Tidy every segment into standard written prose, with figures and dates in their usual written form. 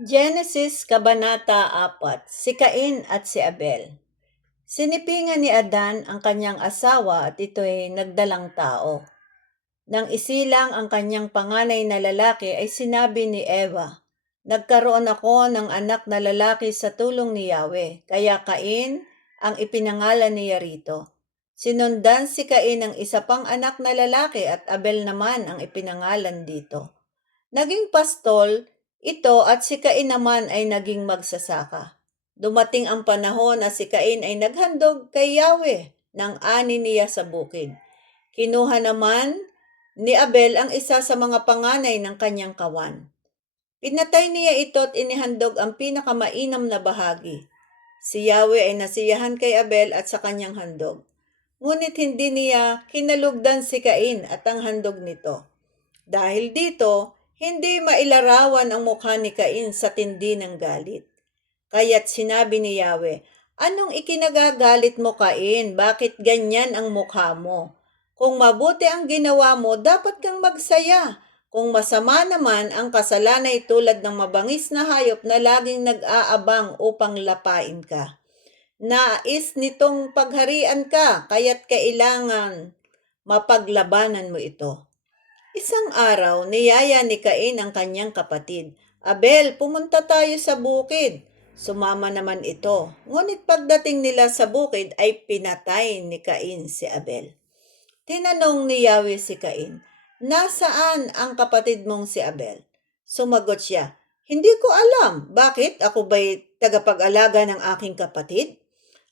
Genesis Kabanata 4, si Cain at si Abel. Sinipingan ni Adan ang kanyang asawa at ito'y nagdalang tao. Nang isilang ang kanyang panganay na lalaki ay sinabi ni Eva, "Nagkaroon ako ng anak na lalaki sa tulong ni Yahweh, kaya Cain ang ipinangalan niya rito." Sinundan si Cain ng isa pang anak na lalaki at Abel naman ang ipinangalan dito. Naging pastol ito at si Cain naman ay naging magsasaka. Dumating ang panahon na si Cain ay naghandog kay Yahweh ng ani niya sa bukid. Kinuha naman ni Abel ang isa sa mga panganay ng kanyang kawan. Pinatay niya ito at inihandog ang pinakamainam na bahagi. Si Yahweh ay nasiyahan kay Abel at sa kanyang handog. Ngunit hindi niya kinalugdan si Cain at ang handog nito. Dahil dito, hindi mailarawan ang mukha ni Cain sa tindi ng galit. Kaya't sinabi ni Yahweh, "Anong ikinagagalit mo, Cain? Bakit ganyan ang mukha mo? Kung mabuti ang ginawa mo, dapat kang magsaya. Kung masama naman, ang kasalanay tulad ng mabangis na hayop na laging nag-aabang upang lapain ka. Nais nitong pagharian ka, kaya't kailangan mapaglabanan mo ito." Isang araw, niyaya ni Cain ang kanyang kapatid. "Abel, pumunta tayo sa bukid." Sumama naman ito. Ngunit pagdating nila sa bukid ay pinatay ni Cain si Abel. Tinanong ni Yahweh si Cain, "Nasaan ang kapatid mong si Abel?" Sumagot siya, "Hindi ko alam. Bakit? Ako ba'y tagapag-alaga ng aking kapatid?"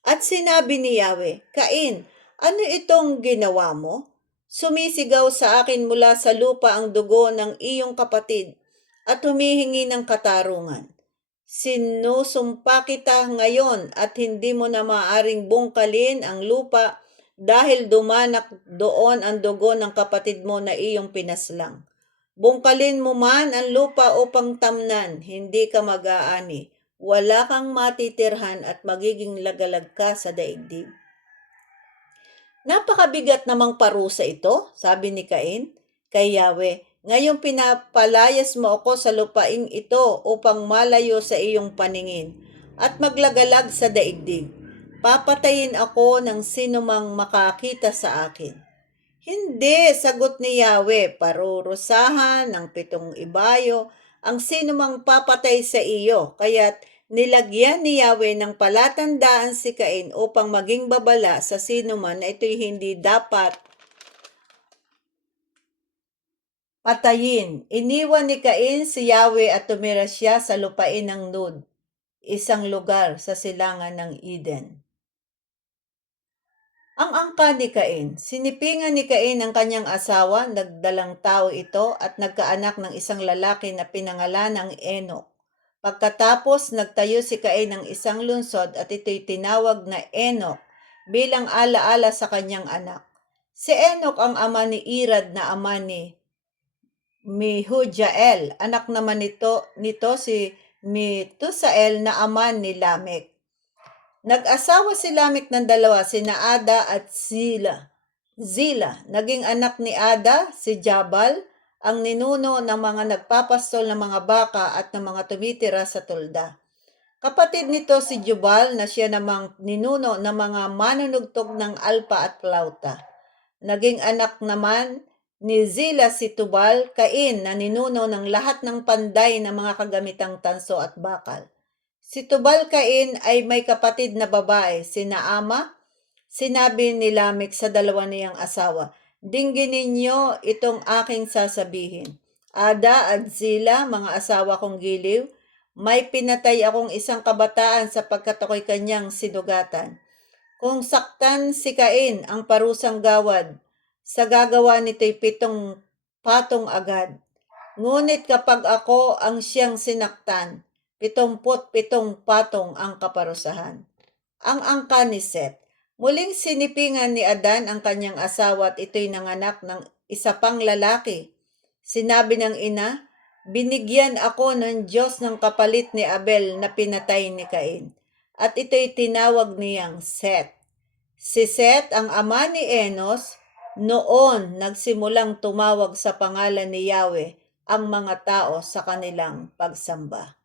At sinabi ni Yahweh, "Cain, ano itong ginawa mo? Sumisigaw sa akin mula sa lupa ang dugo ng iyong kapatid at humihingi ng katarungan. Sinusumpa kita ngayon at hindi mo na maaaring bungkalin ang lupa dahil dumanak doon ang dugo ng kapatid mo na iyong pinaslang. Bungkalin mo man ang lupa upang tamnan, hindi ka mag-aani. Wala kang matitirhan at magiging lagalag ka sa daigdig." "Napakabigat namang parusa ito," sabi ni Cain kay Yahweh. "Ngayong pinapalayas mo ako sa lupaing ito upang malayo sa iyong paningin at maglagalag sa daigdig. Papatayin ako ng sinumang makakita sa akin." "Hindi," sagot ni Yahweh, "parurusahan ng 7 ibayo ang sinumang papatay sa iyo." Kaya't nilagyan ni Yahweh ng palatandaan si Cain upang maging babala sa sinuman na ito'y hindi dapat patayin. Iniwan ni Cain si Yahweh at tumira siya sa lupain ng Nod, isang lugar sa silangan ng Eden. Ang angka ni Cain. Sinipingan ni Cain ang kanyang asawa, nagdalang tao ito at nagkaanak ng isang lalaki na pinangalan ng Enoch. Pagkatapos nagtayo si Cain ng isang lungsod at ito'y tinawag na Enoch bilang alaala sa kanyang anak. Si Enoch ang ama ni Irad na ama ni Mehujael. Anak naman nito si Metusael na ama ni Lamech. Nag-asawa si Lamech ng dalawa, sina Ada at Zila. Naging anak ni Ada si Jabal, ang ninuno ng mga nagpapastol ng mga baka at ng mga tumitira sa tulda. Kapatid nito si Jubal na siya namang ninuno ng mga manunugtog ng alpa at flauta. Naging anak naman ni Zila si Tubal, Cain na ninuno ng lahat ng panday ng mga kagamitang tanso at bakal. Si Tubal-Cain ay may kapatid na babae, sina Ama. Sinabi ni Lamech sa dalawa niyang asawa, "Dinggin ninyo itong aking sasabihin. Ada at Zila, mga asawa kong giliw, may pinatay akong isang kabataan sapagkat ako'y kanyang sinugatan. Kung saktan si Cain ang parusang gawad, sa gagawa nito'y 7 patong agad. Ngunit kapag ako ang siyang sinaktan, 77 patong ang kaparusahan." Ang angka ni Seth. Muling sinipingan ni Adan ang kanyang asawa at ito'y nanganak ng isa pang lalaki. Sinabi ng ina, "Binigyan ako ng Diyos ng kapalit ni Abel na pinatay ni Cain." At ito'y tinawag niyang Seth. Si Seth ang ama ni Enos. Noon nagsimulang tumawag sa pangalan ni Yahweh ang mga tao sa kanilang pagsamba.